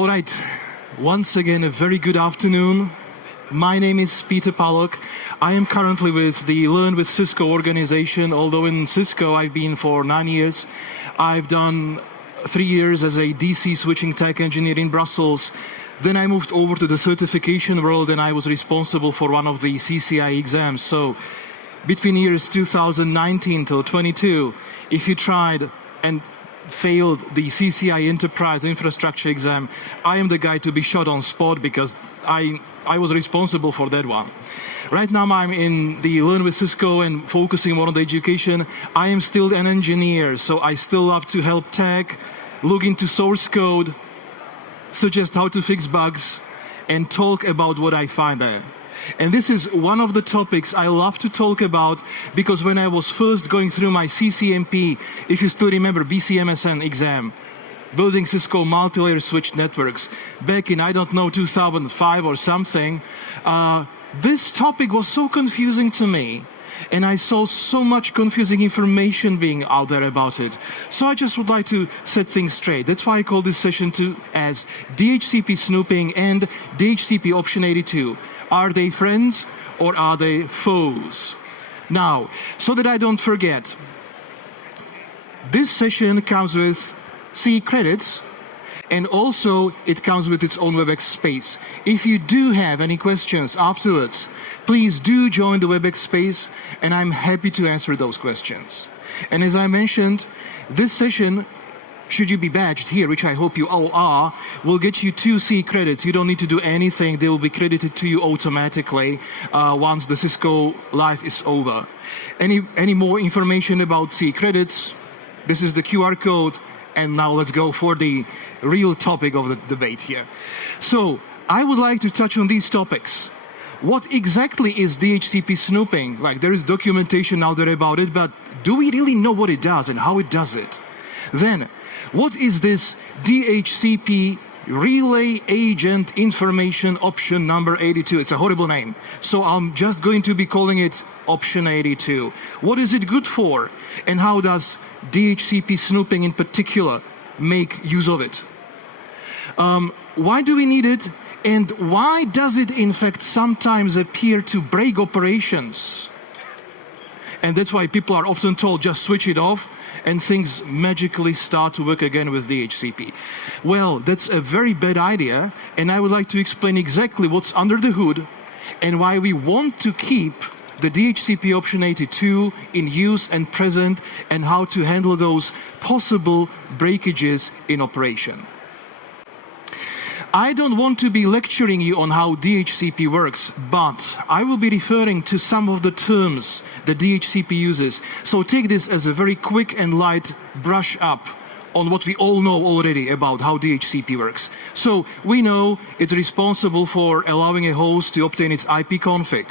All right, once again, a very good afternoon. My name is Peter Palok. I am currently with the Learn with Cisco organization, although in Cisco I've been for 9 years. I've done 3 years as a DC switching tech engineer in Brussels. Then I moved over to the certification world and I was responsible for one of the CCI exams. So between years 2019 till 22, if you tried and failed the CCI Enterprise Infrastructure exam, I am the guy to be shot on spot because I was responsible for that one. Right now I'm in the Learn with Cisco and focusing more on the education. I am still an engineer, so I still love to help tech, look into source code, suggest how to fix bugs, and talk about what I find there. And this is one of the topics I love to talk about because when I was first going through my CCNP, if you still remember BCMSN exam, building Cisco multi-layer switched networks, back in, I don't know, 2005 or something, this topic was so confusing to me. And I saw so much confusing information being out there about it. So I just would like to set things straight. That's why I call this session as DHCP Snooping and DHCP Option 82. Are they friends or are they foes? Now, so that I don't forget, this session comes with C credits, and also it comes with its own WebEx space. If you do have any questions afterwards, please do join the WebEx space, and I'm happy to answer those questions. And as I mentioned, this session, should you be badged here, which I hope you all are, will get you 2 C credits. You don't need to do anything. They will be credited to you automatically once the Cisco Live is over. Any more information about C credits, this is the QR code. And now let's go for the real topic of the debate here. So I would like to touch on these topics. What exactly is DHCP snooping? Like, there is documentation out there about it, but do we really know what it does and how it does it? Then, what is this DHCP Relay Agent Information Option number 82? It's a horrible name. So I'm just going to be calling it Option 82. What is it good for? And how does DHCP snooping in particular make use of it? Why do we need it? And why does it in fact sometimes appear to break operations? And that's why people are often told just switch it off and things magically start to work again with DHCP. Well, that's a very bad idea, and I would like to explain exactly what's under the hood and why we want to keep the DHCP Option 82 in use and present, and how to handle those possible breakages in operation. I don't want to be lecturing you on how DHCP works, but I will be referring to some of the terms that DHCP uses. So take this as a very quick and light brush up on what we all know already about how DHCP works. So we know it's responsible for allowing a host to obtain its IP config.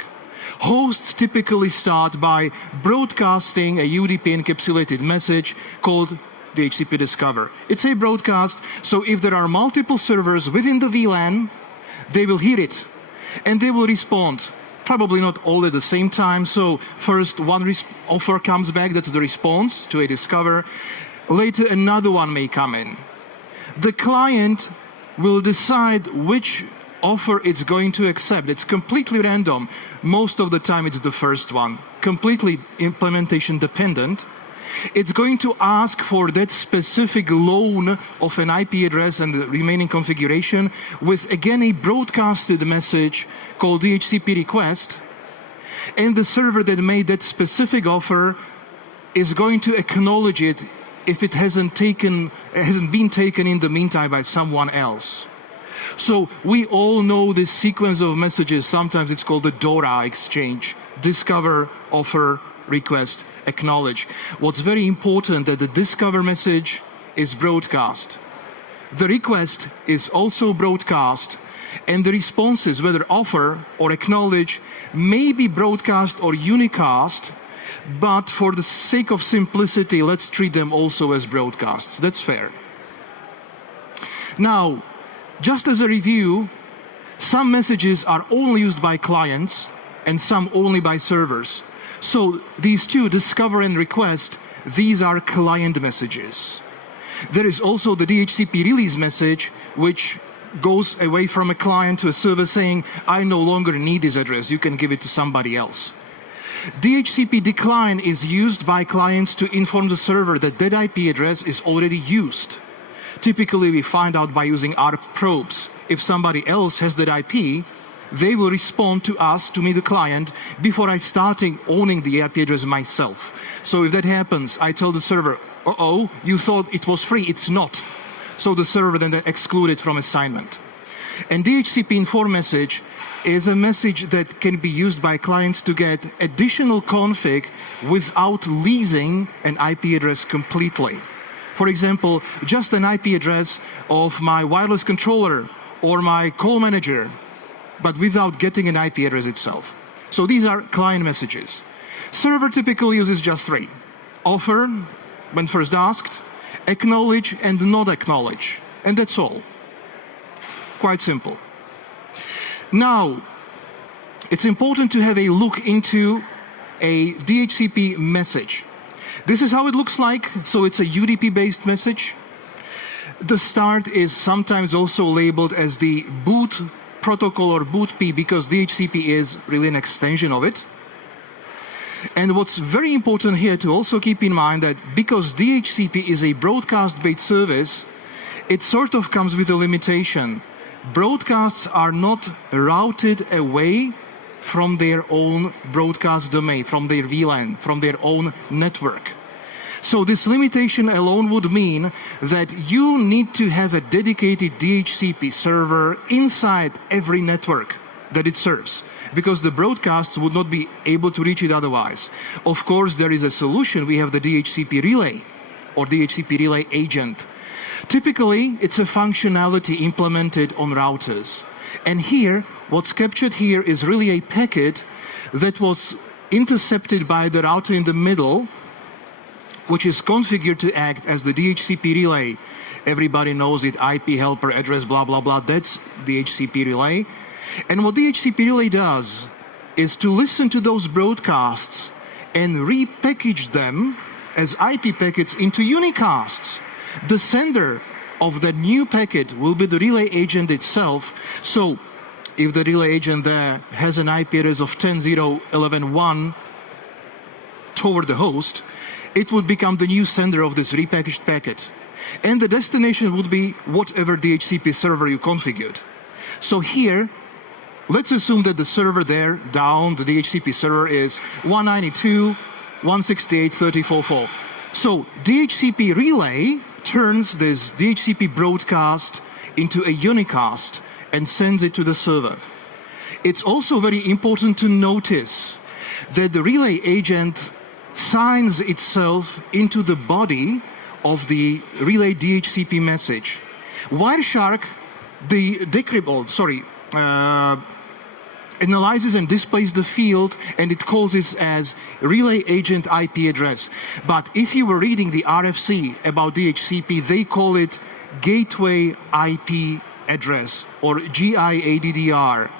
Hosts typically start by broadcasting a UDP encapsulated message called DHCP Discover. It's a broadcast, so if there are multiple servers within the VLAN, they will hear it and they will respond. Probably not all at the same time, so first one offer comes back, that's the response to a Discover. Later another one may come in. The client will decide which offer it's going to accept. It's completely random. Most of the time it's the first one, completely implementation dependent. It's going to ask for that specific loan of an IP address and the remaining configuration with, again, a broadcasted message called DHCP request. And the server that made that specific offer is going to acknowledge it if it hasn't been taken in the meantime by someone else. So we all know this sequence of messages. Sometimes it's called the DORA exchange: discover, offer, request, acknowledge. What's very important that the discover message is broadcast. The request is also broadcast, and the responses, whether offer or acknowledge, may be broadcast or unicast, but for the sake of simplicity, let's treat them also as broadcasts. That's fair. Now, just as a review, some messages are only used by clients and some only by servers. So these two, discover and request, these are client messages. There is also the DHCP release message, which goes away from a client to a server saying, I no longer need this address, you can give it to somebody else. DHCP decline is used by clients to inform the server that that IP address is already used. Typically, we find out by using ARP probes. If somebody else has that IP, they will respond to us, to me, the client, before I starting owning the IP address myself. So if that happens, I tell the server, uh-oh, you thought it was free, it's not. So the server then exclude it from assignment. And DHCP inform message is a message that can be used by clients to get additional config without leasing an IP address completely. For example, just an IP address of my wireless controller or my call manager, but without getting an IP address itself. So these are client messages. Server typically uses just three. Offer, when first asked, acknowledge and not acknowledge. And that's all. Quite simple. Now, it's important to have a look into a DHCP message. This is how it looks like. So it's a UDP-based message. The start is sometimes also labeled as the boot protocol or boot P because DHCP is really an extension of it. And what's very important here to also keep in mind that because DHCP is a broadcast-based service, it sort of comes with a limitation. Broadcasts are not routed away from their own broadcast domain, from their VLAN, from their own network. So this limitation alone would mean that you need to have a dedicated DHCP server inside every network that it serves, because the broadcasts would not be able to reach it otherwise. Of course, there is a solution. We have the DHCP relay or DHCP relay agent. Typically, it's a functionality implemented on routers. And here, what's captured here is really a packet that was intercepted by the router in the middle, which is configured to act as the DHCP relay. Everybody knows it, IP helper address, blah, blah, blah. That's DHCP relay. And what DHCP relay does is to listen to those broadcasts and repackage them as IP packets into unicasts. The sender of the new packet will be the relay agent itself. So if the relay agent there has an IP address of 10.0.11.1 toward the host, it would become the new sender of this repackaged packet. And the destination would be whatever DHCP server you configured. So here, let's assume that the server there, down, the DHCP server is 192.168.30.44. So DHCP relay turns this DHCP broadcast into a unicast and sends it to the server. It's also very important to notice that the relay agent signs itself into the body of the relay DHCP message. Wireshark, analyzes and displays the field, and it calls this as relay agent IP address. But if you were reading the RFC about DHCP, they call it gateway IP address or GIADDR.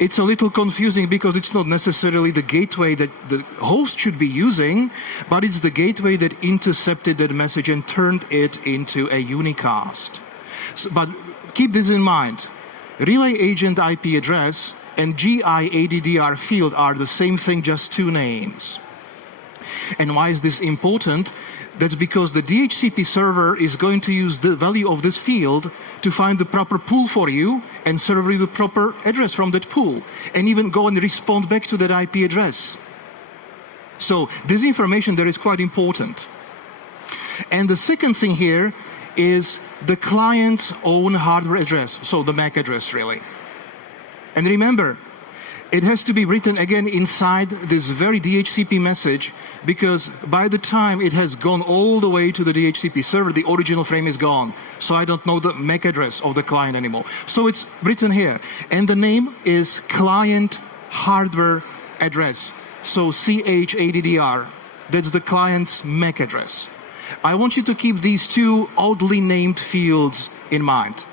It's a little confusing because it's not necessarily the gateway that the host should be using, but it's the gateway that intercepted that message and turned it into a unicast. But keep this in mind. Relay agent IP address and GIADDR field are the same thing, just two names. And why is this important? That's because the DHCP server is going to use the value of this field to find the proper pool for you and serve you the proper address from that pool, and even go and respond back to that IP address. So this information there is quite important. And the second thing here is the client's own hardware address, so the MAC address really. And remember, it has to be written again inside this very DHCP message, because by the time it has gone all the way to the DHCP server, the original frame is gone. So I don't know the MAC address of the client anymore. So it's written here. And the name is client hardware address. So CHADDR, that's the client's MAC address. I want you to keep these two oddly named fields in mind.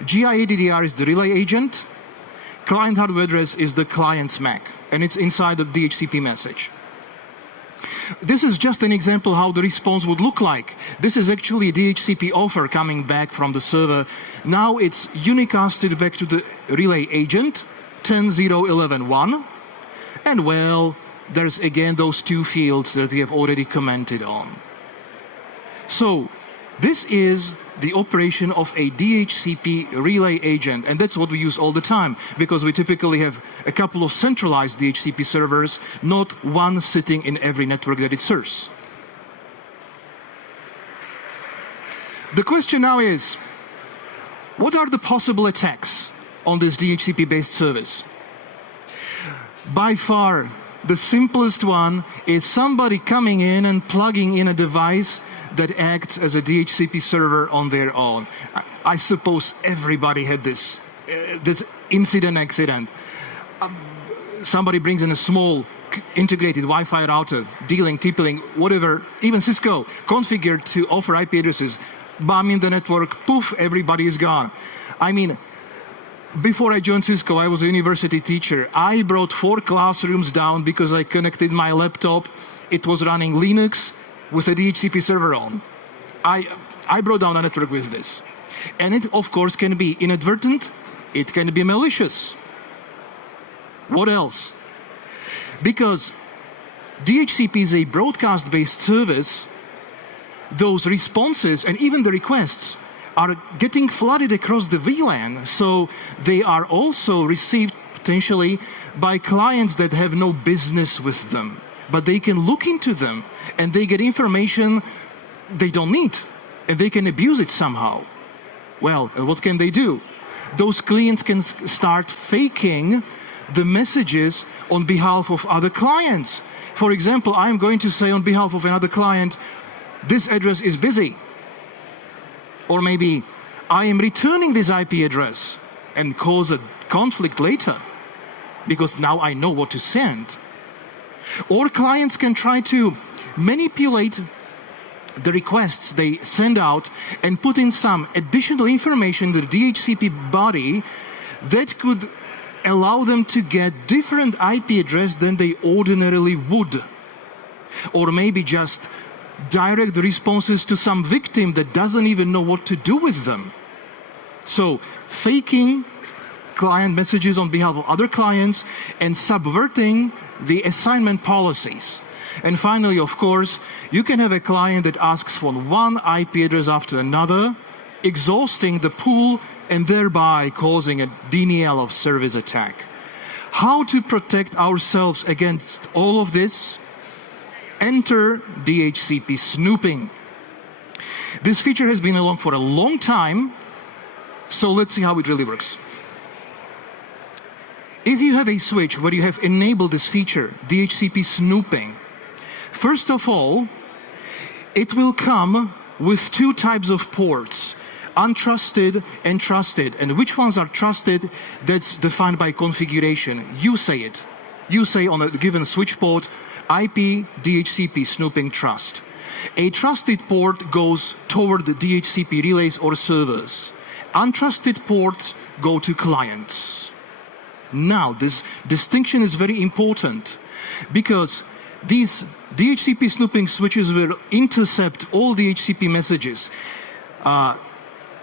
GIADDR is the relay agent. Client hardware address is the client's MAC, and it's inside the DHCP message. This is just an example how the response would look like. This is actually a DHCP offer coming back from the server. Now it's unicasted back to the relay agent, 10.0.11.1. And well, there's again those two fields that we have already commented on. So this is the operation of a DHCP relay agent, and that's what we use all the time, because we typically have a couple of centralized DHCP servers, not one sitting in every network that it serves. The question now is, what are the possible attacks on this DHCP-based service? By far, the simplest one is somebody coming in and plugging in a device that acts as a DHCP server on their own. I suppose everybody had this accident. Somebody brings in a small integrated Wi-Fi router, dealing, TP-Link, whatever, even Cisco, configured to offer IP addresses, bam in the network, poof, everybody is gone. I mean, before I joined Cisco, I was a university teacher. I brought 4 classrooms down because I connected my laptop. It was running Linux with a DHCP server on. I brought down a network with this. And it, of course, can be inadvertent. It can be malicious. What else? Because DHCP is a broadcast-based service, those responses and even the requests are getting flooded across the VLAN, so they are also received potentially by clients that have no business with them. But they can look into them and they get information they don't need and they can abuse it somehow. Well, what can they do? Those clients can start faking the messages on behalf of other clients. For example, I'm going to say on behalf of another client, this address is busy. Or maybe I am returning this IP address and cause a conflict later because now I know what to send. Or clients can try to manipulate the requests they send out and put in some additional information in the DHCP body that could allow them to get different IP address than they ordinarily would. Or maybe just direct the responses to some victim that doesn't even know what to do with them. So faking client messages on behalf of other clients and subverting the assignment policies. And finally, of course, you can have a client that asks for one IP address after another, exhausting the pool and thereby causing a denial of service attack. How to protect ourselves against all of this? Enter DHCP snooping. This feature has been along for a long time, so let's see how it really works. If you have a switch where you have enabled this feature, DHCP snooping, first of all, it will come with 2 types of ports, untrusted and trusted. And which ones are trusted? That's defined by configuration. You say it. You say on a given switch port, IP DHCP snooping trust. A trusted port goes toward the DHCP relays or servers. Untrusted ports go to clients. Now, this distinction is very important because these DHCP snooping switches will intercept all DHCP messages.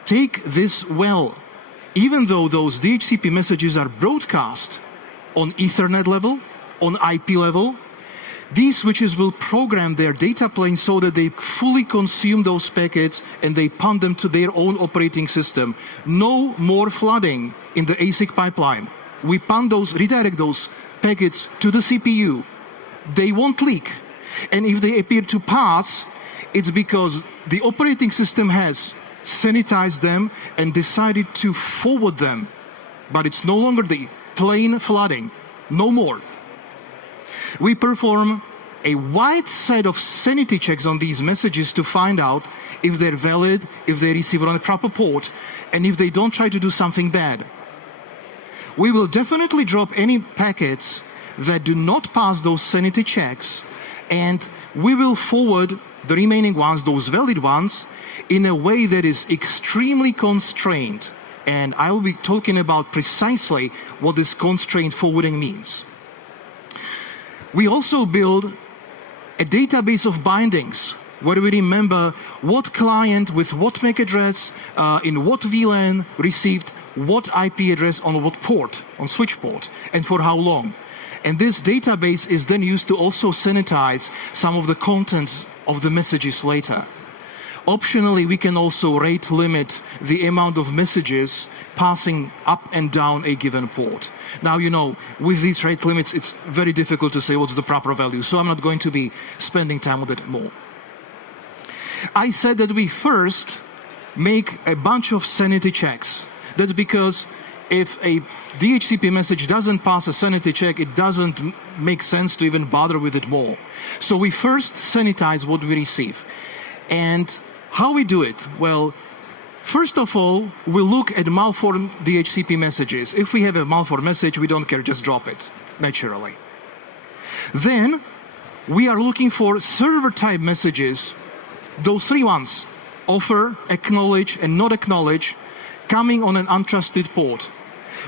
Take this well. Even though those DHCP messages are broadcast on Ethernet level, on IP level, these switches will program their data plane so that they fully consume those packets and they punt them to their own operating system. No more flooding in the ASIC pipeline. We punt those, redirect those packets to the CPU. They won't leak. And if they appear to pass, it's because the operating system has sanitized them and decided to forward them. But it's no longer the plain flooding. No more. We perform a wide set of sanity checks on these messages to find out if they're valid, if they receive it on the proper port, and if they don't try to do something bad. We will definitely drop any packets that do not pass those sanity checks, and we will forward the remaining ones, those valid ones, in a way that is extremely constrained. And I will be talking about precisely what this constrained forwarding means. We also build a database of bindings where we remember what client with what MAC address in what VLAN received what IP address on what port, on switch port, and for how long. And this database is then used to also sanitize some of the contents of the messages later. Optionally, we can also rate limit the amount of messages passing up and down a given port. Now, you know, with these rate limits, it's very difficult to say what's the proper value, so I'm not going to be spending time with it more. I said that we first make a bunch of sanity checks. That's because if a DHCP message doesn't pass a sanity check, it doesn't make sense to even bother with it more. So we first sanitize what we receive. And how we do it? Well, first of all, we look at malformed DHCP messages. If we have a malformed message, we don't care, just drop it, naturally. Then, we are looking for server type messages, those three ones, offer, acknowledge, and not acknowledge, coming on an untrusted port.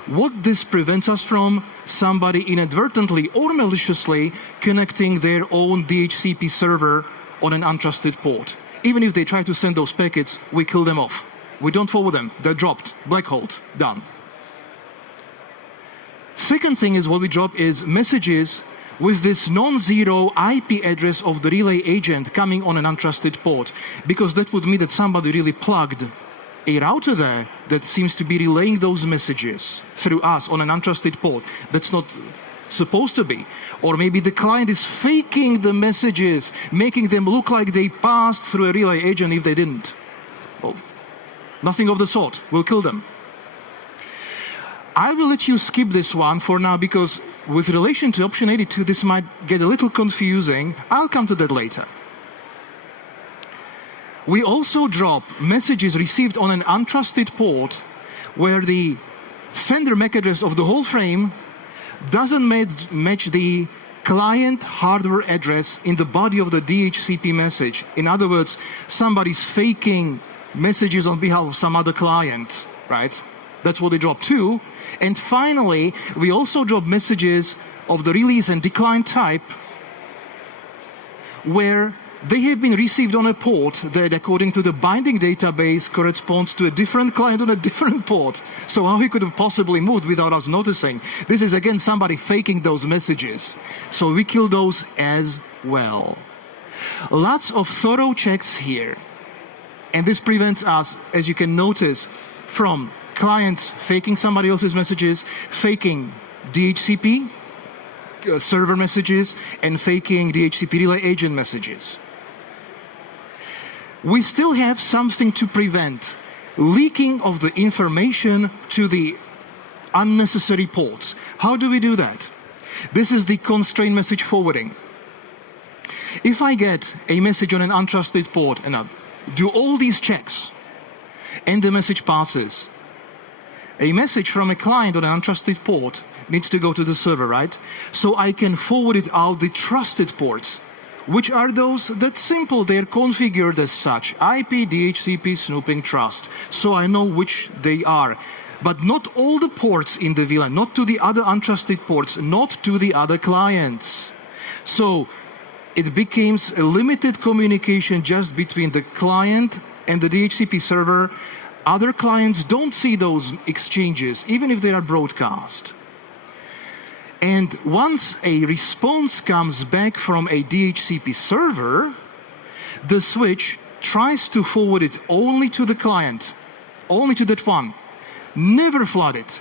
What this prevents us from? Somebody inadvertently or maliciously connecting their own DHCP server on an untrusted port. Even if they try to send those packets, we kill them off. We don't forward them. They're dropped, black-holed, done. Second thing is what we drop is messages with this non-zero IP address of the relay agent coming on an untrusted port, because that would mean that somebody really plugged a router there that seems to be relaying those messages through us on an untrusted port. That's not supposed to be. Or maybe the client is faking the messages, making them look like they passed through a relay agent if they didn't. Well, nothing of the sort. We'll kill them. I will let you skip this one for now because with relation to option 82, this might get a little confusing. I'll come to that later. We also drop messages received on an untrusted port where the sender MAC address of the whole frame doesn't match the client hardware address in the body of the DHCP message. In other words, somebody's faking messages on behalf of some other client, right? That's what we drop too. And finally, we also drop messages of the release and decline type where they have been received on a port that, according to the binding database, corresponds to a different client on a different port. So how he could have possibly moved without us noticing? This is, again, somebody faking those messages. So we kill those as well. Lots of thorough checks here. And this prevents us, as you can notice, from clients faking somebody else's messages, faking DHCP server messages, and faking DHCP relay agent messages. We still have something to prevent leaking of the information to the unnecessary ports. How do we do that? This is the constrained message forwarding. If I get a message on an untrusted port and I do all these checks and the message passes, a message from a client on an untrusted port needs to go to the server, right? So I can forward it out the trusted ports. Which are those? That's simple. They're configured as such. IP, DHCP, Snooping, Trust. So I know which they are. But not all the ports in the VLAN, not to the other untrusted ports, not to the other clients. So it becomes a limited communication just between the client and the DHCP server. Other clients don't see those exchanges, even if they are broadcast. And once a response comes back from a DHCP server, the switch tries to forward it only to the client, only to that one. Never flood it.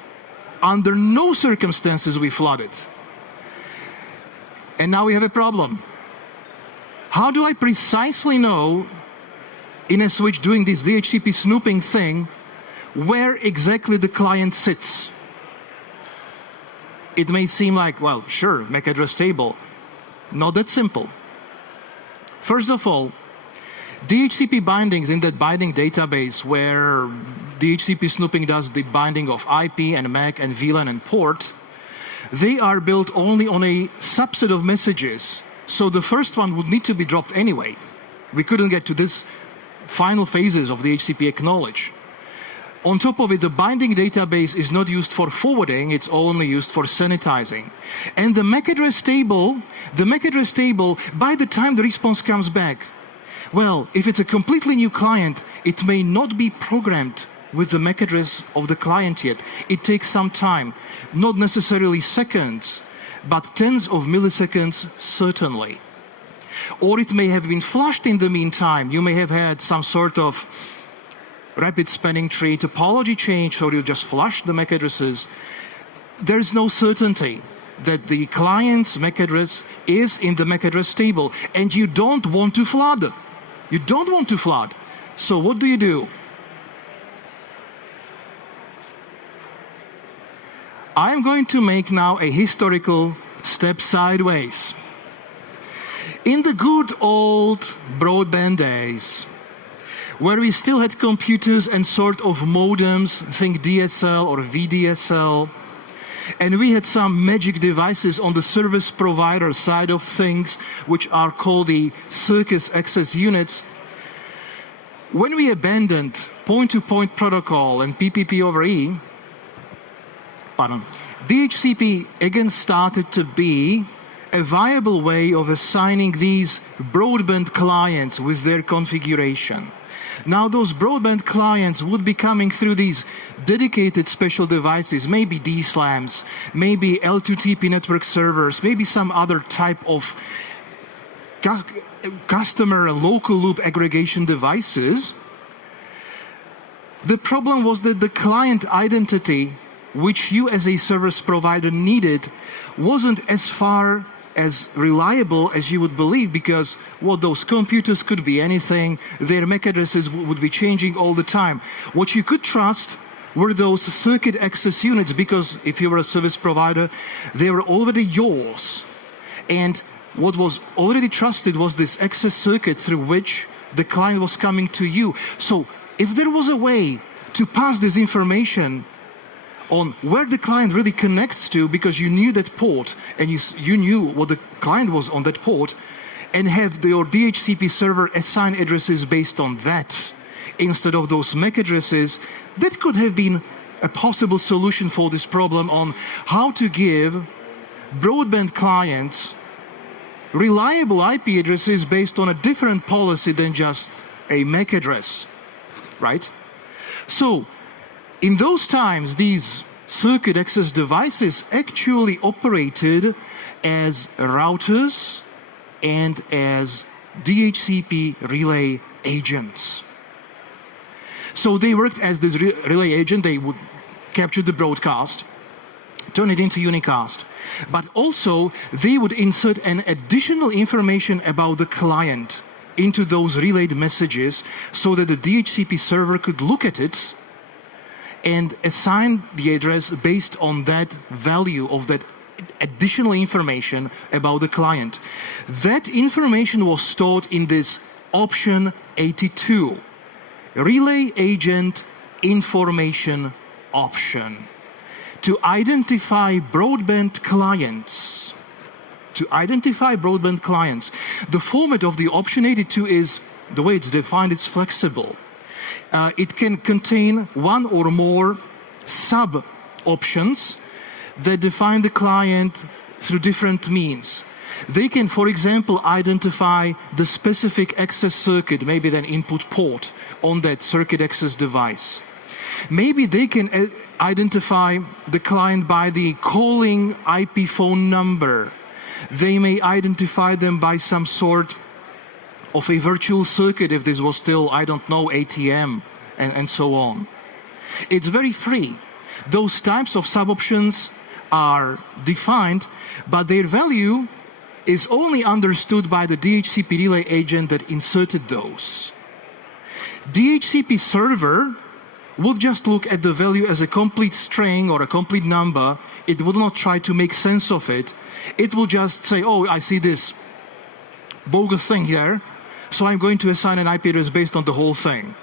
Under no circumstances we flood it. And now we have a problem. How do I precisely know, in a switch doing this DHCP snooping thing, where exactly the client sits? It may seem like, well, sure, MAC address table. Not that simple. First of all, DHCP bindings in that binding database where DHCP snooping does the binding of IP and MAC and VLAN and port, they are built only on a subset of messages. So the first one would need to be dropped anyway. We couldn't get to this final phases of DHCP acknowledge. On top of it, the binding database is not used for forwarding, it's only used for sanitizing. And the MAC address table, by the time the response comes back, well, if it's a completely new client, it may not be programmed with the MAC address of the client yet. It takes some time, not necessarily seconds, but tens of milliseconds certainly. Or it may have been flushed in the meantime. You may have had some sort of rapid spanning tree topology change, or you just flush the MAC addresses. There's no certainty that the client's MAC address is in the MAC address table, and you don't want to flood. You don't want to flood. So what do? I'm going to make now a historical step sideways. In the good old broadband days, where we still had computers and sort of modems, think DSL or VDSL, and we had some magic devices on the service provider side of things, which are called the circus access units. When we abandoned point-to-point protocol and PPP over E, DHCP again started to be a viable way of assigning these broadband clients with their configuration. Now those broadband clients would be coming through these dedicated special devices, maybe DSLAMs, maybe L2TP network servers, maybe some other type of customer local loop aggregation devices. The problem was that the client identity, which you as a service provider needed, wasn't as far as reliable as you would believe, because those computers could be anything, their MAC addresses would be changing all the time. What you could trust were those circuit access units, because if you were a service provider, they were already yours. And what was already trusted was this access circuit through which the client was coming to you. So if there was a way to pass this information on where the client really connects to, because you knew that port and you knew what the client was on that port, and have your DHCP server assign addresses based on that instead of those MAC addresses, that could have been a possible solution for this problem on how to give broadband clients reliable IP addresses based on a different policy than just a MAC address, right? So in those times, these circuit access devices actually operated as routers and as DHCP relay agents. So they worked as this relay agent. They would capture the broadcast, turn it into unicast, but also they would insert an additional information about the client into those relayed messages so that the DHCP server could look at it and assign the address based on that value of that additional information about the client. That information was stored in this option 82, relay agent information option, to identify broadband clients. The format of the option 82 is, the way it's defined, it's flexible. It can contain one or more sub-options that define the client through different means. They can, for example, identify the specific access circuit, maybe an input port on that circuit access device. Maybe they can identify the client by the calling IP phone number. They may identify them by some sort of a virtual circuit, if this was still, I don't know, ATM, and so on. It's very free. Those types of sub-options are defined, but their value is only understood by the DHCP relay agent that inserted those. DHCP server will just look at the value as a complete string or a complete number. It will not try to make sense of it. It will just say, oh, I see this bogus thing here, so I'm going to assign an IP address based on the whole thing.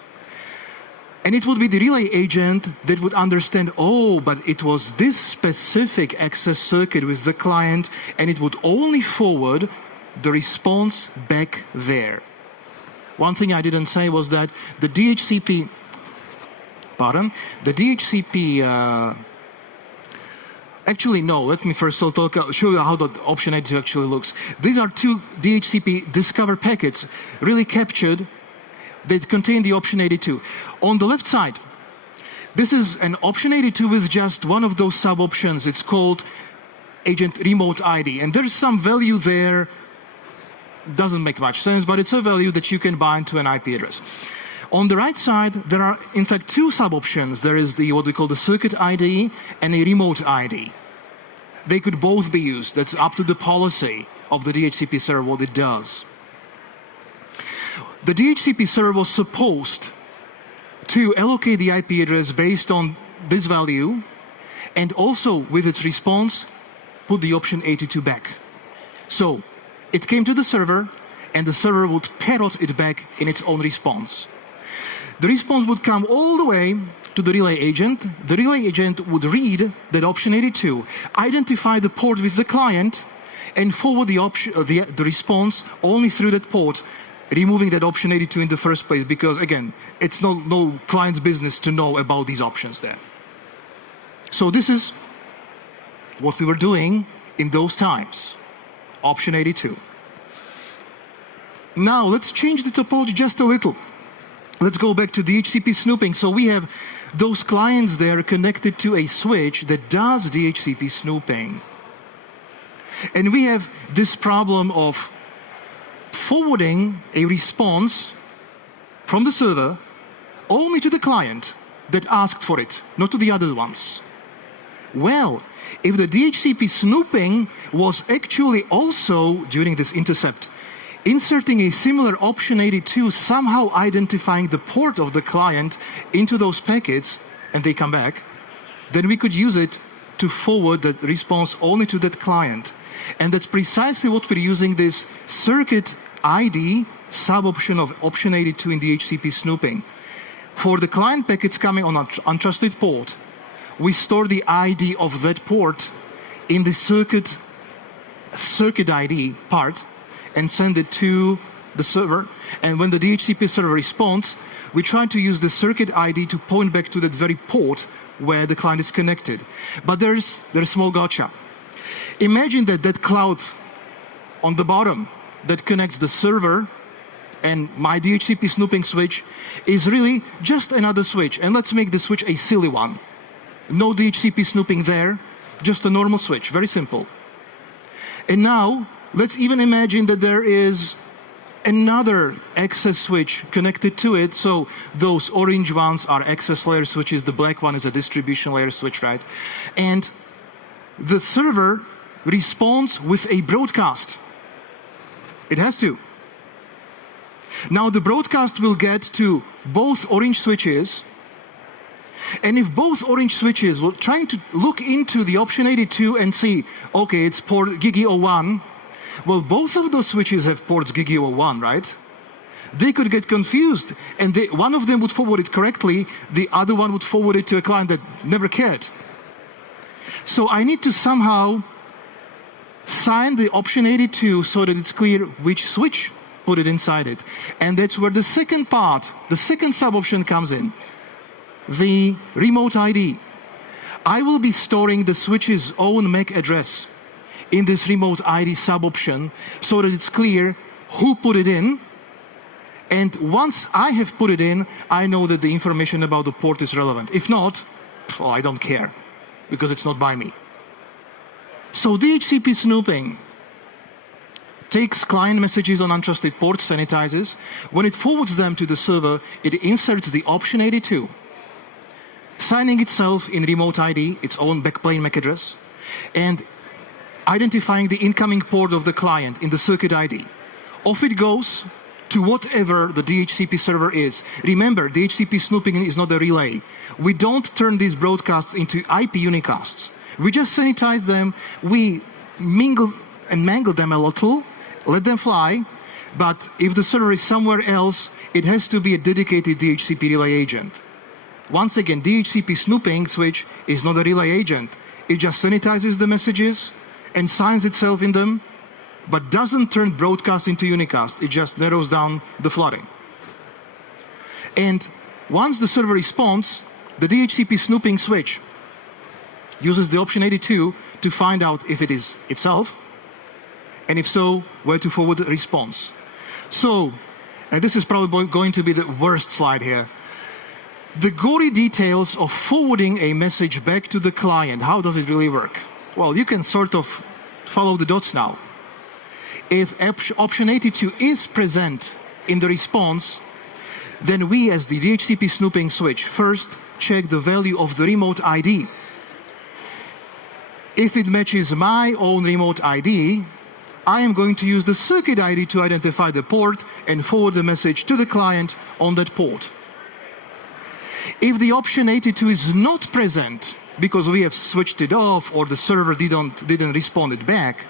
And it would be the relay agent that would understand, oh, but it was this specific access circuit with the client, and it would only forward the response back there. One thing I didn't say was that the DHCP button. The DHCP, actually no, let me first show you how the option 82 actually looks. These are two DHCP discover packets really captured that contain the option 82. On the left side, this is an option 82 with just one of those sub-options. It's called agent remote ID, and there's some value there. Doesn't make much sense, but it's a value that you can bind to an IP address. On the right side, there are in fact two sub-options. There is what we call the circuit ID and a remote ID. They could both be used. That's up to the policy of the DHCP server what it does. The DHCP server was supposed to allocate the IP address based on this value, and also with its response put the option 82 back. So it came to the server, and the server would parrot it back in its own response. The response would come all the way to the relay agent. The relay agent would read that option 82, identify the port with the client, and forward the response only through that port, removing that option 82 in the first place, because again, it's no client's business to know about these options there. So this is what we were doing in those times. Option 82. Now let's change the topology just a little. Let's go back to DHCP snooping. So we have those clients there connected to a switch that does DHCP snooping. And we have this problem of forwarding a response from the server only to the client that asked for it, not to the other ones. Well, if the DHCP snooping was actually also, during this intercept, inserting a similar option 82, somehow identifying the port of the client into those packets, and they come back, then we could use it to forward that response only to that client. And that's precisely what we're using this circuit ID sub-option of option 82 in DHCP snooping. For the client packets coming on an untrusted port, we store the ID of that port in the circuit ID part and send it to the server. And when the DHCP server responds, we try to use the circuit ID to point back to that very port where the client is connected. But there's a small gotcha. Imagine that cloud on the bottom that connects the server and my DHCP snooping switch is really just another switch. And let's make the switch a silly one. No DHCP snooping there, just a normal switch, very simple. And now, let's even imagine that there is another access switch connected to it. So those orange ones are access layer switches, the black one is a distribution layer switch, right? And the server responds with a broadcast. It has to. Now the broadcast will get to both orange switches, and if both orange switches were trying to look into the option 82 and see, okay, it's port GIGI01, well, both of those switches have ports GIGI01, right? They could get confused, and one of them would forward it correctly, the other one would forward it to a client that never cared. So I need to somehow sign the option 82 so that it's clear which switch put it inside it. And that's where the second part, the second sub-option comes in. The remote ID. I will be storing the switch's own MAC address in this remote ID sub-option so that it's clear who put it in. And once I have put it in, I know that the information about the port is relevant. If not, well, I don't care, because it's not by me. So DHCP snooping takes client messages on untrusted ports, sanitizes. When it forwards them to the server, it inserts the option 82, signing itself in remote ID, its own backplane MAC address, and identifying the incoming port of the client in the circuit ID. Off it goes to whatever the DHCP server is. Remember, DHCP snooping is not a relay. We don't turn these broadcasts into IP unicasts. We just sanitize them, we mingle and mangle them a little, let them fly, but if the server is somewhere else, it has to be a dedicated DHCP relay agent. Once again, DHCP snooping switch is not a relay agent. It just sanitizes the messages and signs itself in them, but doesn't turn broadcast into unicast. It just narrows down the flooding. And once the server responds, The DHCP snooping switch uses the option 82 to find out if it is itself, and if so, where to forward the response. So, and this is probably going to be the worst slide here, the gory details of forwarding a message back to the client. How does it really work? Well, you can sort of follow the dots now. If option 82 is present in the response, then we as the DHCP snooping switch first check the value of the remote ID. If it matches my own remote ID, I am going to use the circuit ID to identify the port and forward the message to the client on that port. If the option 82 is not present because we have switched it off or the server didn't respond it back,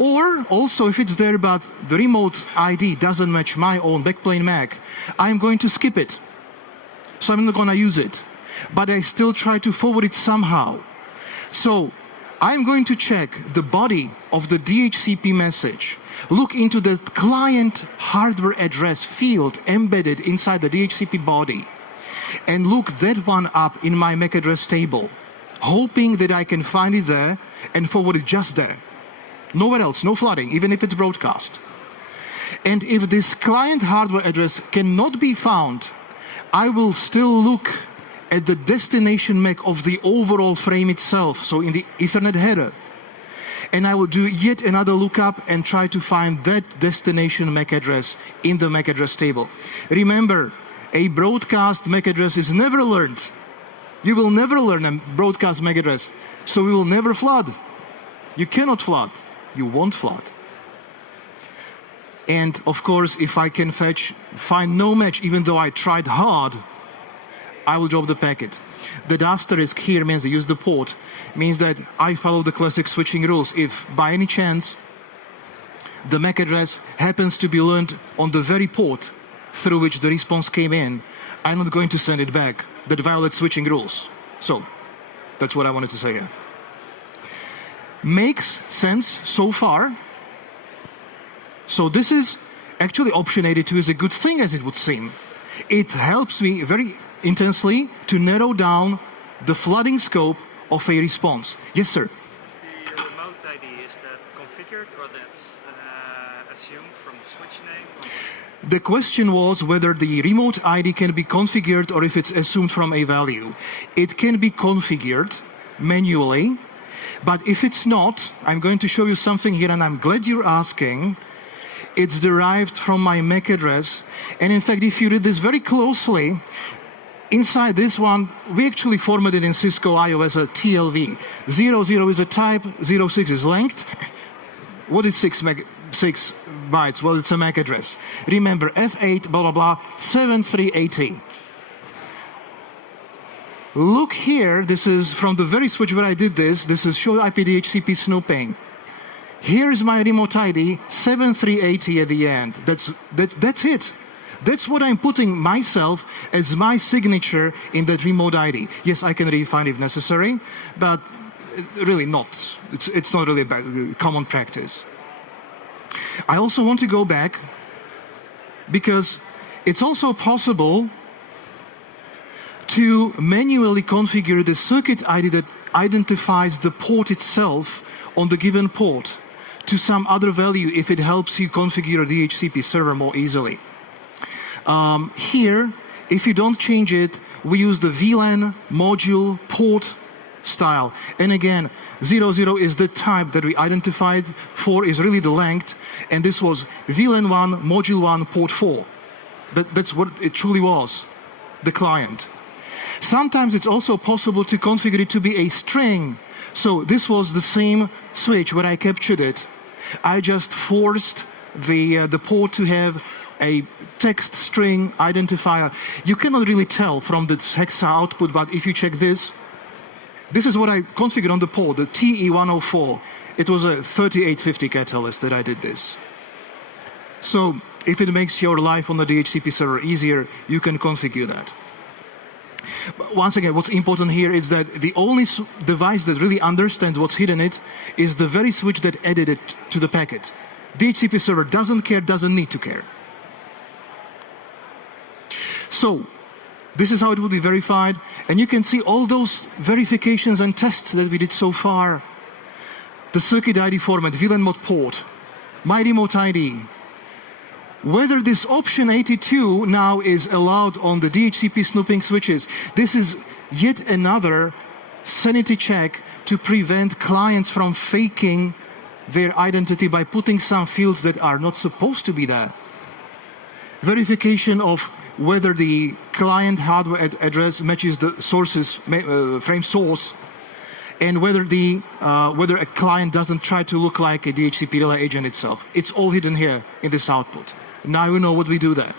or also if it's there but the remote ID doesn't match my own backplane MAC, I'm going to skip it. So I'm not going to use it. But I still try to forward it somehow. So I'm going to check the body of the DHCP message, look into the client hardware address field embedded inside the DHCP body, and look that one up in my MAC address table, hoping that I can find it there and forward it just there. Nowhere else, no flooding, even if it's broadcast. And if this client hardware address cannot be found, I will still look at the destination MAC of the overall frame itself, so in the Ethernet header. And I will do yet another lookup and try to find that destination MAC address in the MAC address table. Remember, a broadcast MAC address is never learned. You will never learn a broadcast MAC address, so we will never flood. You cannot flood. You won't flood. And of course, if I can find no match, even though I tried hard, I will drop the packet. The asterisk here means I use the port, means that I follow the classic switching rules. If by any chance the MAC address happens to be learned on the very port through which the response came in, I'm not going to send it back. That violates switching rules. So that's what I wanted to say here. Makes sense so far? So this is actually option 82 is a good thing, as it would seem. It helps me very intensely to narrow down the flooding scope of a response. Yes, sir? Is the remote ID, is that configured or that's assumed from the switch name? The question was whether the remote ID can be configured or if it's assumed from a value. It can be configured manually, but if it's not, I'm going to show you something here, and I'm glad you're asking. It's derived from my MAC address, and in fact, if you read this very closely, inside this one, we actually formatted in Cisco IO as a TLV. 00 is a type, 06 is length. What is 6 bytes? Well, it's a MAC address. Remember, F8, blah, blah, blah, 7380. Look here, this is from the very switch where I did this. This is show IP DHCP snooping. Here's my remote ID, 7380 at the end. That's it. That's what I'm putting myself as my signature in that remote ID. Yes, I can refine if necessary, but really not. It's not really a common practice. I also want to go back because it's also possible to manually configure the circuit ID that identifies the port itself on the given port to some other value if it helps you configure a DHCP server more easily. Here, if you don't change it, we use the VLAN module port style. And again, 00 is the type that we identified, 4 is really the length, and this was VLAN 1, module 1, port 4. That's what it truly was, the client. Sometimes it's also possible to configure it to be a string. So this was the same switch where I captured it. I just forced the port to have a text string identifier. You cannot really tell from the hexa output, but if you check this, this is what I configured on the port, the TE104. It was a 3850 catalyst that I did this. So if it makes your life on the DHCP server easier, you can configure that. But once again, what's important here is that the only device that really understands what's hidden in it is the very switch that added it to the packet. DHCP server doesn't care, doesn't need to care. So, This is how it would be verified. And you can see all those verifications and tests that we did so far. The circuit ID format, VLAN mod port, my remote ID. Whether this option 82 now is allowed on the DHCP snooping switches. This is yet another sanity check to prevent clients from faking their identity by putting some fields that are not supposed to be there. Verification of whether the client hardware address matches the source's frame source, and whether a client doesn't try to look like a DHCP relay agent itself. It's all hidden here in this output. Now you know what we do there.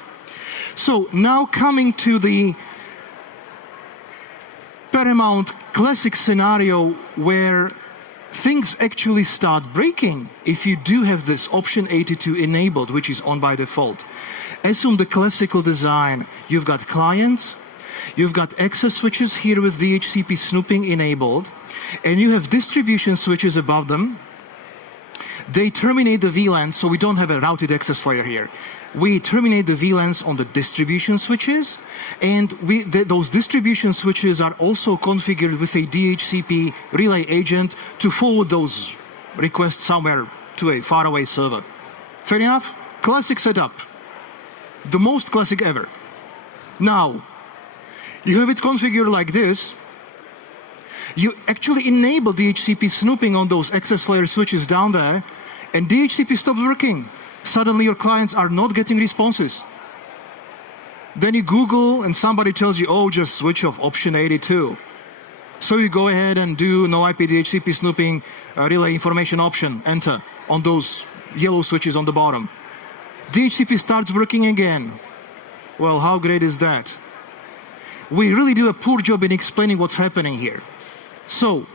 So now coming to the paramount classic scenario where things actually start breaking if you do have this option 82 enabled, which is on by default. Assume the classical design. You've got clients, you've got access switches here with DHCP snooping enabled, and you have distribution switches above them. They terminate the VLANs, so we don't have a routed access layer here. We terminate the VLANs on the distribution switches, and those distribution switches are also configured with a DHCP relay agent to forward those requests somewhere to a faraway server. Fair enough? Classic setup. The most classic ever. Now, you have it configured like this. You actually enable DHCP snooping on those access layer switches down there, and DHCP stops working. Suddenly your clients are not getting responses. Then you Google and somebody tells you, oh, just switch off option 82. So you go ahead and do no IP DHCP snooping relay information option, enter, on those yellow switches on the bottom. DHCP starts working again. Well, how great is that? We really do a poor job in explaining what's happening here. So,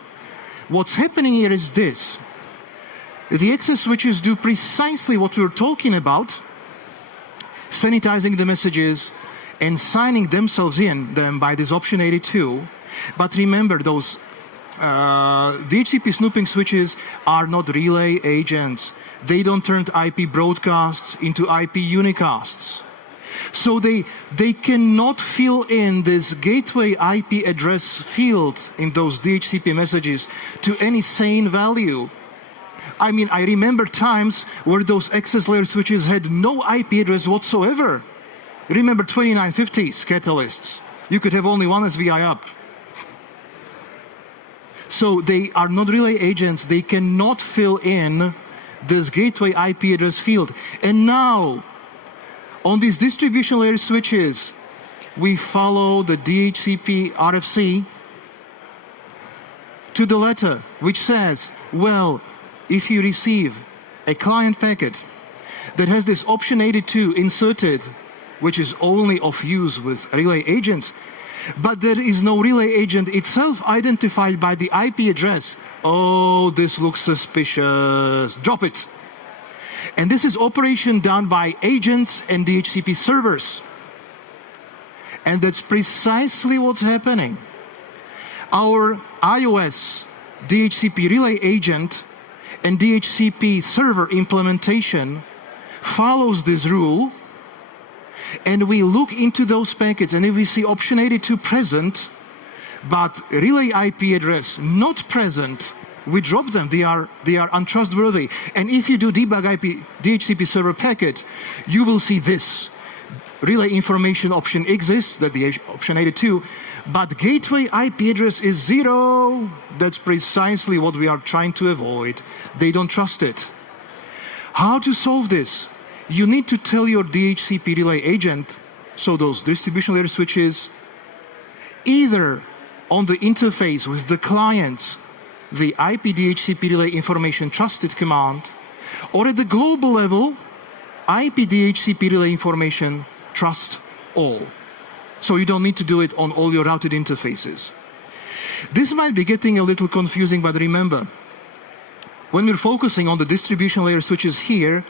what's happening here is this. The access switches do precisely what we were talking about, sanitizing the messages and signing themselves in them by this option 82. But remember, those DHCP snooping switches are not relay agents. They don't turn IP broadcasts into IP unicasts. So they cannot fill in this gateway IP address field in those DHCP messages to any sane value. I mean, I remember times where those access layer switches had no IP address whatsoever. Remember 2950s catalysts. You could have only one SVI up. So they are not relay agents. They cannot fill in this gateway IP address field. And now, on these distribution layer switches, we follow the DHCP RFC to the letter, which says, well, if you receive a client packet that has this option 82 inserted, which is only of use with relay agents, but there is no relay agent itself identified by the IP address, oh, this looks suspicious, drop it. And this is operation done by agents and DHCP servers. And that's precisely what's happening. Our iOS DHCP relay agent and DHCP server implementation follows this rule, and we look into those packets, and if we see option 82 present, but relay IP address not present, we drop them. They are untrustworthy. And if you do debug IP DHCP server packet, you will see this. Relay information option exists, that the option 82, but gateway IP address is 0. That's precisely what we are trying to avoid. They don't trust it. How to solve this? You need to tell your DHCP relay agent, so those distribution layer switches, either on the interface with the clients, the IP DHCP relay information trusted command, or at the global level, IP DHCP relay information trust all. So you don't need to do it on all your routed interfaces. This might be getting a little confusing, but remember, when we're focusing on the distribution layer switches here,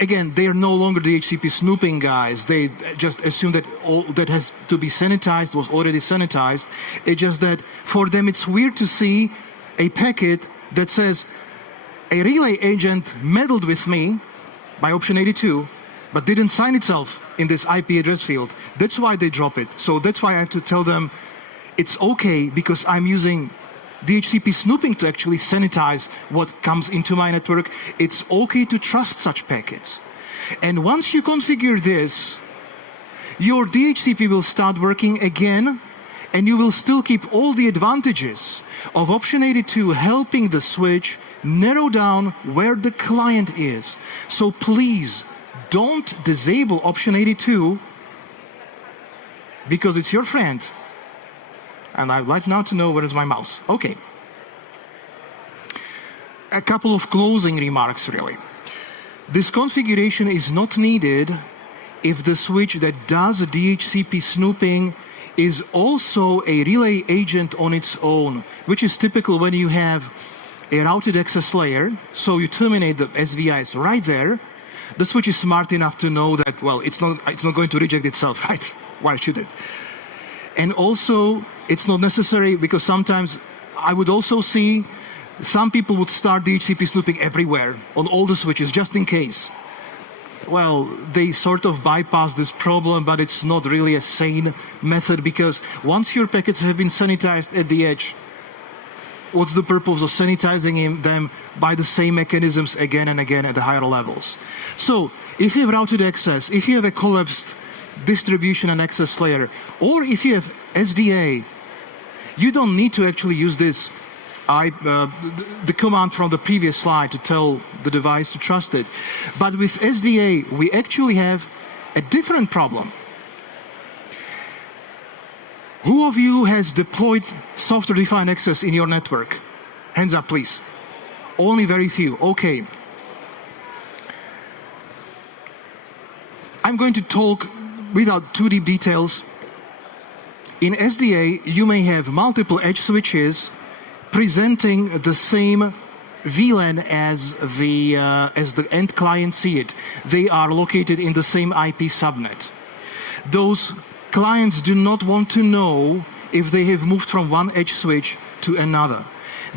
again, they are no longer DHCP snooping guys. They just assume that all that has to be sanitized was already sanitized. It's just that for them it's weird to see a packet that says a relay agent meddled with me by option 82, but didn't sign itself in this IP address field. That's why they drop it. So that's why I have to tell them it's okay because I'm using DHCP snooping to actually sanitize what comes into my network. It's okay to trust such packets. And once you configure this, your DHCP will start working again, and you will still keep all the advantages of option 82 helping the switch narrow down where the client is. So please don't disable option 82 because it's your friend. And I'd like now to know where is my mouse. Okay. A couple of closing remarks, really. This configuration is not needed if the switch that does DHCP snooping is also a relay agent on its own, which is typical when you have a routed access layer. So you terminate the SVIs right there. The switch is smart enough to know that, well, it's not going to reject itself, right? Why should it? And also, it's not necessary because sometimes I would also see some people would start DHCP snooping everywhere on all the switches just in case. Well, they sort of bypass this problem, but it's not really a sane method because once your packets have been sanitized at the edge, what's the purpose of sanitizing them by the same mechanisms again and again at the higher levels? So if you have routed access, if you have a collapsed distribution and access layer, or if you have SDA, you don't need to actually use this the command from the previous slide to tell the device to trust it. But with SDA, we actually have a different problem. Who of you has deployed software-defined access in your network? Hands up, please. Only very few. Okay. I'm going to talk without too deep details. In SDA, you may have multiple edge switches presenting the same VLAN as the end client see it. They are located in the same IP subnet. Those clients do not want to know if they have moved from one edge switch to another.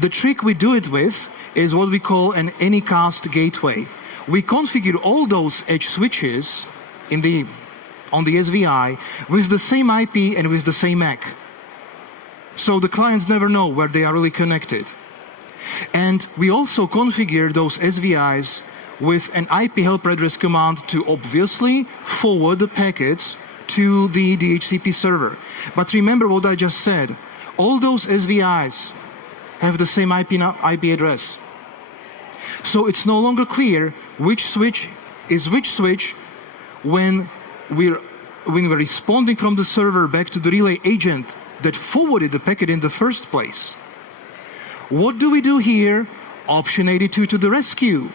The trick we do it with is what we call an Anycast gateway. We configure all those edge switches on the SVI with the same IP and with the same MAC. So the clients never know where they are really connected. And we also configure those SVIs with an IP helper address command to obviously forward the packets to the DHCP server. But remember what I just said. All those SVIs have the same IP address. So it's no longer clear which switch is which switch when we're responding from the server back to the relay agent that forwarded the packet in the first place. What do we do here? Option 82 to the rescue.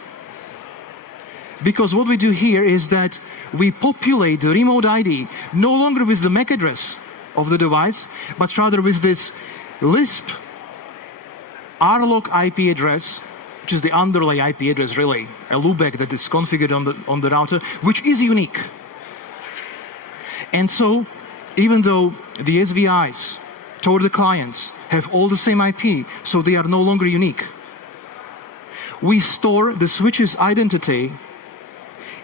Because what we do here is that we populate the remote ID no longer with the MAC address of the device, but rather with this Lisp RLOC IP address, which is the underlay IP address, really, a loopback that is configured on the router, which is unique. And so, even though the SVIs toward the clients have all the same IP, so they are no longer unique, we store the switch's identity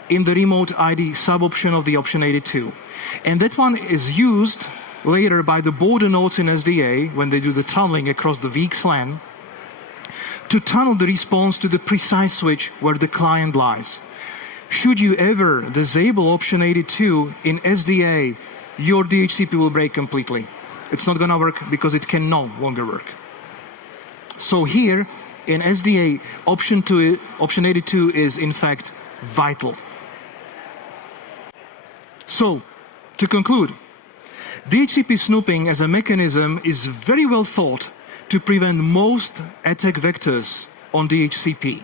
in the remote ID sub-option of the option 82. And that one is used later by the border nodes in SDA when they do the tunneling across the VXLAN to tunnel the response to the precise switch where the client lies. Should you ever disable option 82 in SDA, your DHCP will break completely. It's not going to work because it can no longer work. So here in SDA, option 82 is in fact vital. So, to conclude, DHCP snooping as a mechanism is very well thought to prevent most attack vectors on DHCP.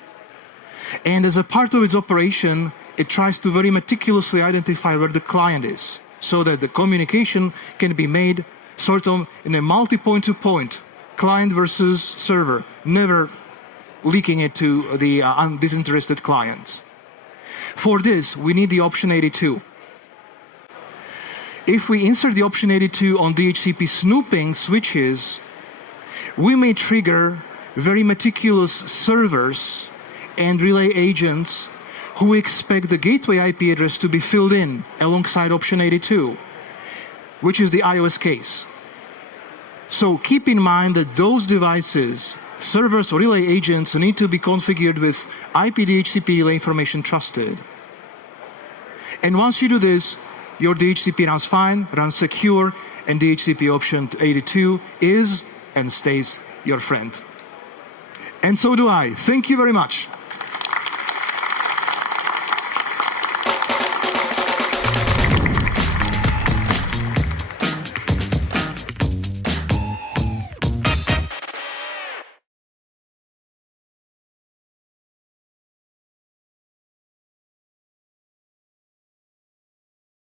And as a part of its operation, it tries to very meticulously identify where the client is, so that the communication can be made sort of in a multi-point-to-point, client versus server, never leaking it to the disinterested client. For this, we need the option 82. If we insert the option 82 on DHCP snooping switches, we may trigger very meticulous servers and relay agents who expect the gateway IP address to be filled in alongside option 82, which is the iOS case. So keep in mind that those devices, servers or relay agents, need to be configured with IP DHCP relay information trusted. And once you do this, your DHCP runs fine, runs secure, and DHCP option 82 is and stays your friend. And so do I. Thank you very much.